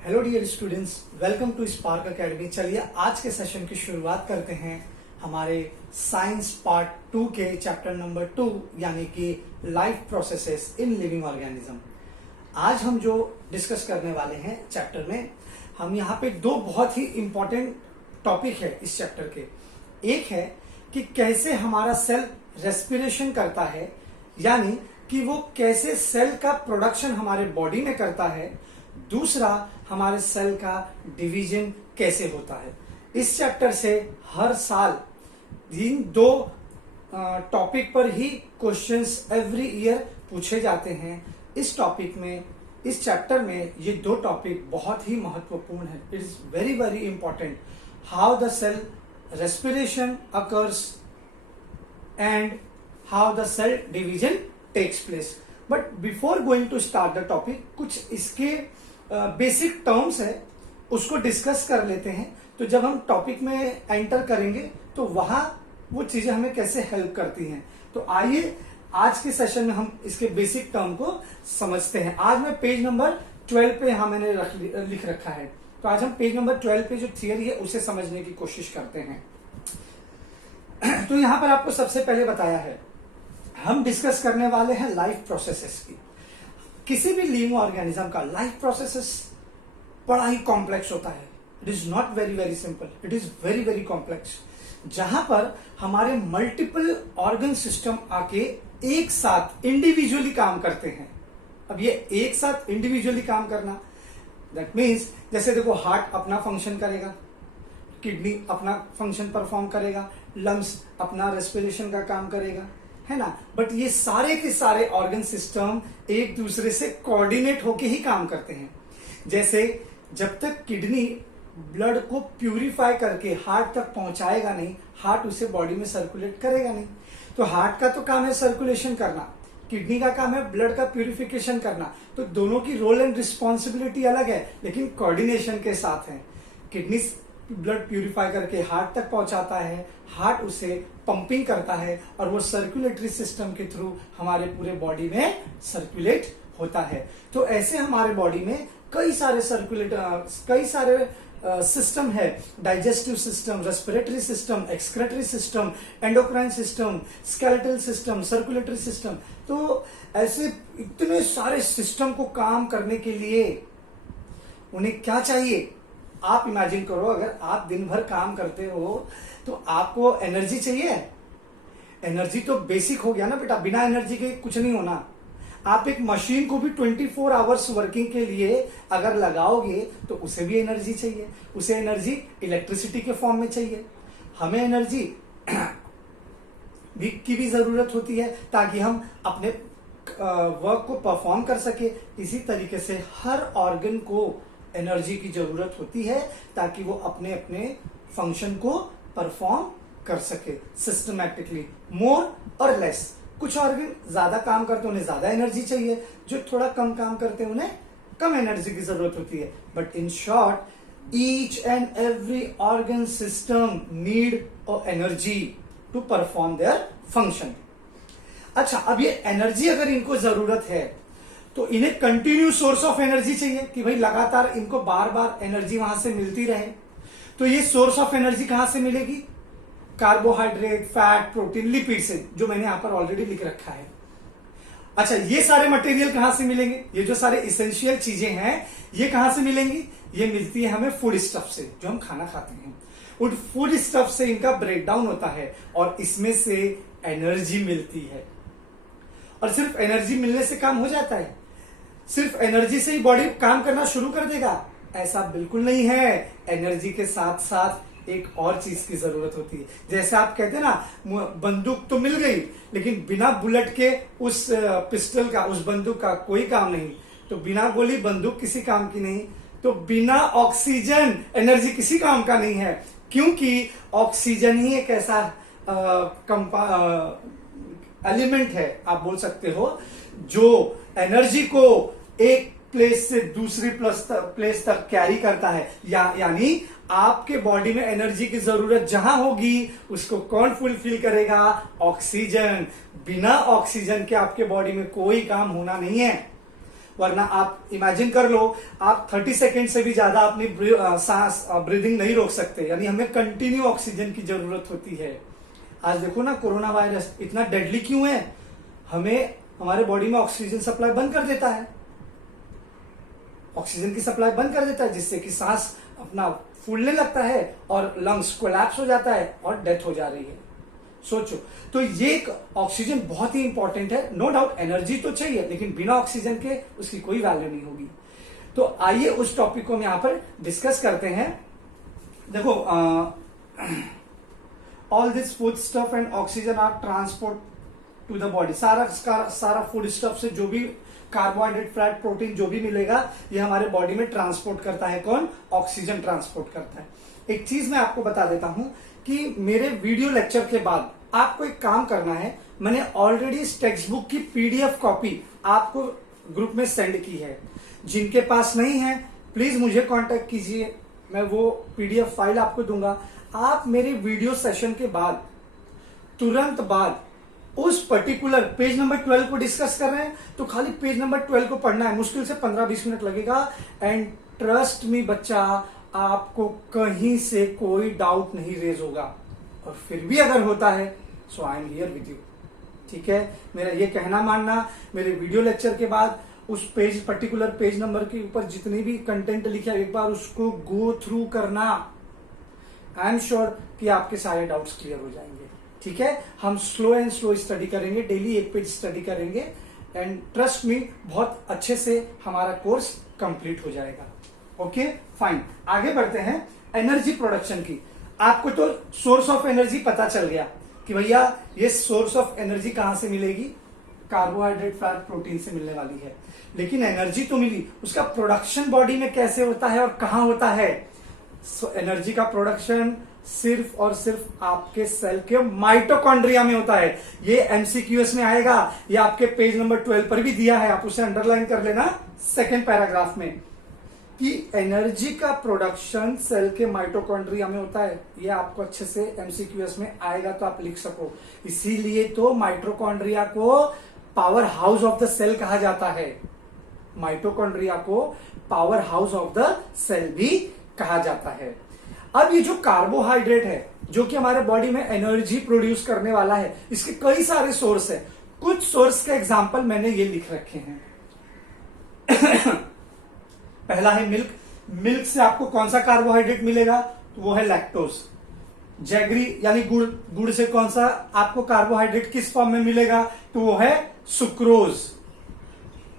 Hello dear students, welcome to Spark Academy. चलिए आज के सेशन की शुरुआत करते हैं हमारे साइंस पार्ट 2 के चैप्टर नंबर 2 यानी कि life processes in living organism. आज हम जो डिस्कस करने वाले हैं चैप्टर में, हम यहाँ पे दो बहुत ही इंपॉर्टेंट टॉपिक है इस चैप्टर के। एक है कि कैसे हमारा सेल रेस्पिरेशन करता है, यानी कि वो कैसे सेल का प्रोडक्शन हमारे बॉडी में करता है। दूसरा, हमारे सेल का डिवीजन कैसे होता है। इस चैप्टर से हर साल इन दो टॉपिक पर ही क्वेश्चंस एवरी ईयर पूछे जाते हैं। इस टॉपिक में, इस चैप्टर में ये दो टॉपिक बहुत ही महत्वपूर्ण है। It is very very important, how the cell respiration occurs and how the cell division takes place. But before going to start the topic, कुछ इसके बेसिक टर्म्स है, उसको डिस्कस कर लेते हैं। तो जब हम टॉपिक में एंटर करेंगे तो वहां वो चीजें हमें कैसे हेल्प करती हैं। तो आइए आज के सेशन में हम इसके बेसिक टर्म को समझते हैं। आज मैं पेज नंबर 12 पे यहाँ मैंने लिख रखा है। तो आज हम पेज नंबर 12 पे जो थियरी है उसे समझने की कोशिश करते हैं। तो यहां पर आपको सबसे पहले बताया है, हम डिस्कस करने वाले हैं लाइफ प्रोसेसेस की। किसी भी लिविंग ऑर्गेनिज्म का लाइफ प्रोसेसेस बड़ा ही कॉम्प्लेक्स होता है। It is not very very simple, it is very very complex, जहां पर हमारे मल्टीपल ऑर्गन सिस्टम आके एक साथ इंडिविजुअली काम करते हैं। अब ये एक साथ इंडिविजुअली काम करना, दैट मीन्स जैसे देखो, हार्ट अपना फंक्शन करेगा, किडनी अपना फंक्शन परफॉर्म करेगा, लंग्स अपना रेस्पिरेशन का काम करेगा, है ना। बट ये सारे के सारे ऑर्गन सिस्टम एक दूसरे से कोऑर्डिनेट होके ही काम करते हैं। जैसे जब तक किडनी ब्लड को प्यूरिफाई करके हार्ट तक पहुंचाएगा नहीं, हार्ट उसे बॉडी में सर्कुलेट करेगा नहीं। तो हार्ट का तो काम है सर्कुलेशन करना, किडनी का काम है ब्लड का प्यूरिफिकेशन करना। तो दोनों की रोल एंड रिस्पॉन्सिबिलिटी अलग है, लेकिन कोऑर्डिनेशन के साथ है। किडनी ब्लड प्यूरिफाई करके हार्ट तक पहुंचाता है, हार्ट उसे पंपिंग करता है और वो सर्कुलेटरी सिस्टम के थ्रू हमारे पूरे बॉडी में सर्कुलेट होता है। तो ऐसे हमारे बॉडी में कई सारे सिस्टम है, digestive system, respiratory system, excretory system, endocrine system, skeletal system, circulatory system. तो ऐसे इतने सारे सिस्टम को काम करने के लिए उन्हें क्या चाहिए। आप इमेजिन करो, अगर आप दिन भर काम करते हो तो आपको एनर्जी चाहिए। एनर्जी तो बेसिक हो गया ना बेटा, बिना एनर्जी के कुछ नहीं होना। आप एक मशीन को भी 24 आवर्स वर्किंग के लिए अगर लगाओगे तो उसे भी एनर्जी चाहिए, उसे एनर्जी इलेक्ट्रिसिटी के फॉर्म में चाहिए। हमें एनर्जी की भी जरूरत होती है ताकि हम अपने वर्क को परफॉर्म कर सके। इसी तरीके से हर ऑर्गन को एनर्जी की जरूरत होती है ताकि वो अपने अपने फंक्शन को परफॉर्म कर सके सिस्टमैटिकली, मोर और लेस। कुछ ऑर्गन ज्यादा काम करते हैं, उन्हें ज्यादा एनर्जी चाहिए, जो थोड़ा कम काम करते हैं उन्हें कम एनर्जी की जरूरत होती है। But in short, each and every organ system need energy to perform their function. अच्छा, अब ये एनर्जी अगर इनको जरूरत है तो इन्हें कंटिन्यू सोर्स ऑफ एनर्जी चाहिए कि भाई लगातार इनको बार बार एनर्जी वहां से मिलती रहे। तो ये सोर्स ऑफ एनर्जी कहां से मिलेगी? कार्बोहाइड्रेट, फैट, प्रोटीन, लिपिड से, जो मैंने यहां पर ऑलरेडी लिख रखा है। अच्छा, ये सारे मटेरियल कहां से मिलेंगे? ये जो सारे इसेंशियल चीजें हैं ये कहां से मिलेंगी? ये मिलती है हमें फूड स्टफ से, जो हम खाना खाते हैं। उन फूड स्टफ से इनका ब्रेकडाउन होता है और इसमें से एनर्जी मिलती है। और सिर्फ एनर्जी मिलने से काम हो जाता है? सिर्फ एनर्जी से ही बॉडी काम करना शुरू कर देगा? ऐसा बिल्कुल नहीं है। एनर्जी के साथ साथ एक और चीज की जरूरत होती है। जैसे आप कहते हैं ना, बंदूक तो मिल गई लेकिन बिना बुलेट के उस पिस्टल का, उस बंदूक का कोई काम नहीं। तो बिना गोली बंदूक किसी काम की नहीं। तो बिना ऑक्सीजन एनर्जी किसी काम का नहीं है, क्योंकि ऑक्सीजन ही एक ऐसा एलिमेंट है, आप बोल सकते हो, जो एनर्जी को एक प्लेस से दूसरी प्लेस तक कैरी करता है। यानी आपके बॉडी में एनर्जी की जरूरत जहां होगी उसको कौन फुलफिल करेगा? ऑक्सीजन। बिना ऑक्सीजन के आपके बॉडी में कोई काम होना नहीं है। वरना आप इमेजिन कर लो, आप 30 सेकेंड से भी ज्यादा अपनी सांस ब्रीदिंग नहीं रोक सकते, यानी हमें कंटिन्यू ऑक्सीजन की जरूरत होती है। आज देखो ना, कोरोना वायरस इतना डेडली क्यों है? हमें हमारे बॉडी में ऑक्सीजन सप्लाई बंद कर देता है, ऑक्सीजन की सप्लाई बंद कर देता है, जिससे कि सांस अपना फूलने लगता है और लंग्स कोलैप्स हो जाता है और डेथ हो जा रही है। सोचो, तो ये एक ऑक्सीजन बहुत ही इंपॉर्टेंट है। नो डाउट एनर्जी तो चाहिए, लेकिन बिना ऑक्सीजन के उसकी कोई वैल्यू नहीं होगी। तो आइए उस टॉपिक को हम यहां पर डिस्कस करते हैं। देखो, all this food stuff and oxygen are transport to the body. सारा फूड स्टफ से जो भी कार्बोहाइड्रेट, फैट, प्रोटीन जो भी मिलेगा, ये हमारे बॉडी में ट्रांसपोर्ट करता है। कौन? ऑक्सीजन ट्रांसपोर्ट करता है। एक चीज मैं आपको बता देता हूं कि मेरे वीडियो लेक्चर के बाद आपको एक काम करना है। मैंने ऑलरेडी इस टेक्स्ट बुक की पीडीएफ कॉपी आपको ग्रुप में सेंड की है। जिनके पास नहीं है, प्लीज मुझे कांटेक्ट कीजिए, मैं वो पीडीएफ फाइल आपको दूंगा। आप मेरे वीडियो सेशन के बाद, तुरंत बाद, उस पर्टिकुलर पेज नंबर 12 को डिस्कस कर रहे हैं, तो खाली पेज नंबर 12 को पढ़ना है। मुश्किल से 15-20 मिनट लगेगा। एंड ट्रस्ट मी बच्चा, आपको कहीं से कोई डाउट नहीं रेज होगा। और फिर भी अगर होता है, so I am here with you. ठीक है, मेरा ये कहना मानना, मेरे वीडियो लेक्चर के बाद उस पेज, पर्टिकुलर पेज नंबर के ऊपर जितने भी कंटेंट लिखा है, एक बार उसको गो थ्रू करना। आई एम श्योर कि आपके सारे डाउट्स क्लियर हो जाएंगे। ठीक है, हम स्लो एंड स्लो स्टडी करेंगे, डेली एक पेज स्टडी करेंगे, एंड ट्रस्ट मी, बहुत अच्छे से हमारा कोर्स कंप्लीट हो जाएगा। ओके फाइन, आगे बढ़ते हैं। एनर्जी प्रोडक्शन की, आपको तो सोर्स ऑफ एनर्जी पता चल गया कि भैया ये सोर्स ऑफ एनर्जी कहां से मिलेगी? कार्बोहाइड्रेट, फैट, प्रोटीन से मिलने वाली है। लेकिन एनर्जी तो मिली, उसका प्रोडक्शन बॉडी में कैसे होता है और कहां होता है? एनर्जी का प्रोडक्शन सिर्फ और सिर्फ आपके सेल के माइटोकॉन्ड्रिया में होता है। ये एमसीक्यूएस में आएगा, ये आपके पेज नंबर 12 पर भी दिया है, आप उसे अंडरलाइन कर लेना सेकेंड पैराग्राफ में, कि एनर्जी का प्रोडक्शन सेल के माइटोकॉन्ड्रिया में होता है। ये आपको अच्छे से एमसीक्यूएस में आएगा तो आप लिख सको। इसीलिए तो माइटोकॉन्ड्रिया को power house of the cell कहा जाता है। माइटोकॉन्ड्रिया को power house of the cell भी कहा जाता है। अब ये जो कार्बोहाइड्रेट है, जो कि हमारे बॉडी में एनर्जी प्रोड्यूस करने वाला है, इसके कई सारे सोर्स है। कुछ सोर्स के एग्जांपल मैंने ये लिख रखे हैं। पहला है मिल्क। मिल्क से आपको कौन सा कार्बोहाइड्रेट मिलेगा? तो वो है लैक्टोज। जैगरी यानी गुड़। गुड़ से कौन सा आपको कार्बोहाइड्रेट किस फॉर्म में मिलेगा? तो वो है सुक्रोज।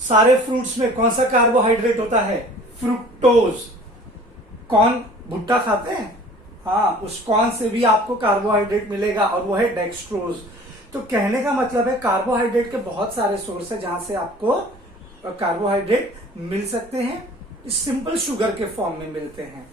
सारे फ्रूट्स में कौन सा कार्बोहाइड्रेट होता है? फ्रुक्टोज। कौन? भुट्टा खाते हैं, हाँ, उस कॉर्न से भी आपको कार्बोहाइड्रेट मिलेगा और वो है डेक्सट्रोज। तो कहने का मतलब है कार्बोहाइड्रेट के बहुत सारे सोर्स है जहां से आपको कार्बोहाइड्रेट मिल सकते हैं, सिंपल शुगर के फॉर्म में मिलते हैं।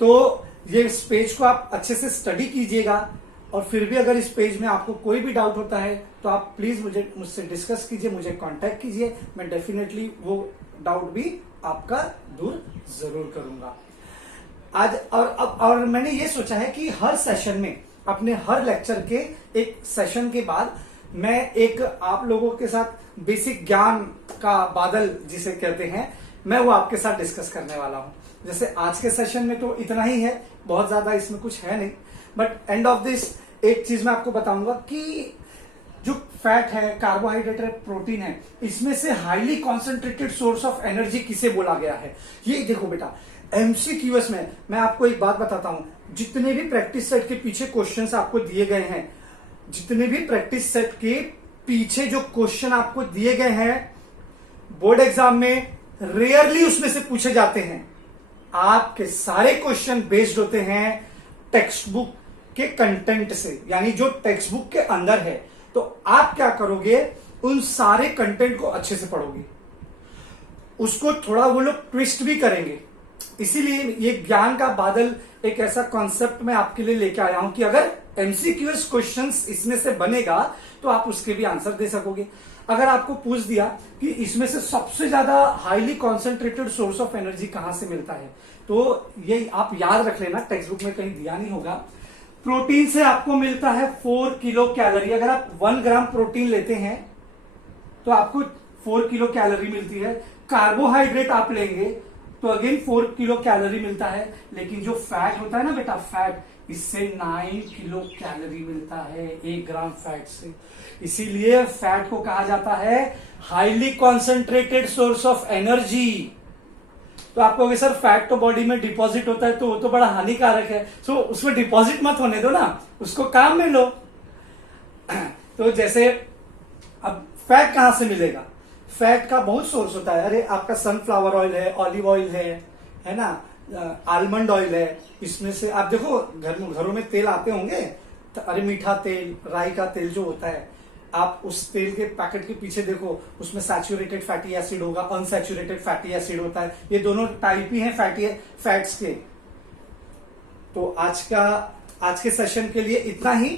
तो ये इस पेज को आप अच्छे से स्टडी कीजिएगा, और फिर भी अगर इस पेज में आपको कोई भी डाउट होता है तो आप प्लीज मुझसे डिस्कस कीजिए, मुझे कांटेक्ट कीजिए। मैं डेफिनेटली वो डाउट भी आपका दूर जरूर करूंगा। आज और मैंने ये सोचा है कि हर सेशन में, अपने हर लेक्चर के एक सेशन के बाद, मैं एक आप लोगों के साथ बेसिक ज्ञान का बादल जिसे कहते हैं, मैं वो आपके साथ डिस्कस करने वाला हूं। जैसे आज के सेशन में तो इतना ही है, बहुत ज्यादा इसमें कुछ है नहीं, बट एंड ऑफ दिस एक चीज मैं आपको बताऊंगा कि जो फैट है, कार्बोहाइड्रेट है, प्रोटीन है, इसमें से highly concentrated source of energy किसे बोला गया है। ये देखो बेटा, एमसीक्यूएस में मैं आपको एक बात बताता हूं, जितने भी प्रैक्टिस सेट के पीछे क्वेश्चंस आपको दिए गए हैं, जितने भी प्रैक्टिस सेट के पीछे जो क्वेश्चन आपको दिए गए हैं बोर्ड एग्जाम में, रेयरली उसमें से पूछे जाते हैं। आपके सारे क्वेश्चन बेस्ड होते हैं टेक्स्ट बुक के कंटेंट से, यानी जो टेक्स्ट बुक के अंदर है। तो आप क्या करोगे, उन सारे कंटेंट को अच्छे से पढ़ोगे, उसको थोड़ा वो लोग ट्विस्ट भी करेंगे। इसीलिए ये ज्ञान का बादल एक ऐसा कॉन्सेप्ट मैं आपके लिए लेके आया हूं कि अगर एमसीक्यूएस क्वेश्चंस इसमें से बनेगा तो आप उसके भी आंसर दे सकोगे। अगर आपको पूछ दिया कि इसमें से सबसे ज्यादा highly concentrated source of energy कहां से मिलता है, तो ये आप याद रख लेना, टेक्स्ट बुक में कहीं दिया नहीं होगा। प्रोटीन से आपको मिलता है 4 किलो कैलोरी। अगर आप 1 ग्राम प्रोटीन लेते हैं तो आपको 4 किलो कैलोरी मिलती है। कार्बोहाइड्रेट आप लेंगे तो अगेन 4 किलो कैलोरी मिलता है, लेकिन जो फैट होता है ना बेटा, फैट, इससे 9 किलो कैलोरी मिलता है 1 ग्राम फैट से। इसीलिए फैट को कहा जाता है highly concentrated source of energy. तो आप कहोगे सर फैट तो बॉडी में डिपॉजिट होता है तो वो तो बड़ा हानिकारक है, सो उसमें डिपॉजिट मत होने दो ना, उसको काम में लो। तो जैसे अब फैट कहां से मिलेगा? फैट का बहुत सोर्स होता है। अरे आपका सनफ्लावर ऑयल है, ऑलिव ऑयल है ना, आलमंड ऑयल है। इसमें से आप देखो घरों में तेल आते होंगे, तो अरे मीठा तेल, राई का तेल जो होता है, आप उस तेल के पैकेट के पीछे देखो, उसमें सैचुरेटेड फैटी एसिड होगा, अनसैचुरेटेड फैटी एसिड होता है। ये दोनों टाइप ही हैं फैट्स के। तो आज के सेशन के लिए इतना ही।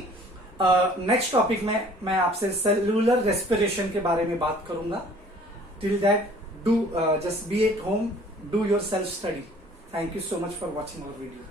नेक्स्ट टॉपिक में मैं आपसे सेलुलर रेस्पिरेशन के बारे में बात करूंगा। Till that, do just be at home, do your self study. Thank you so much for watching our video.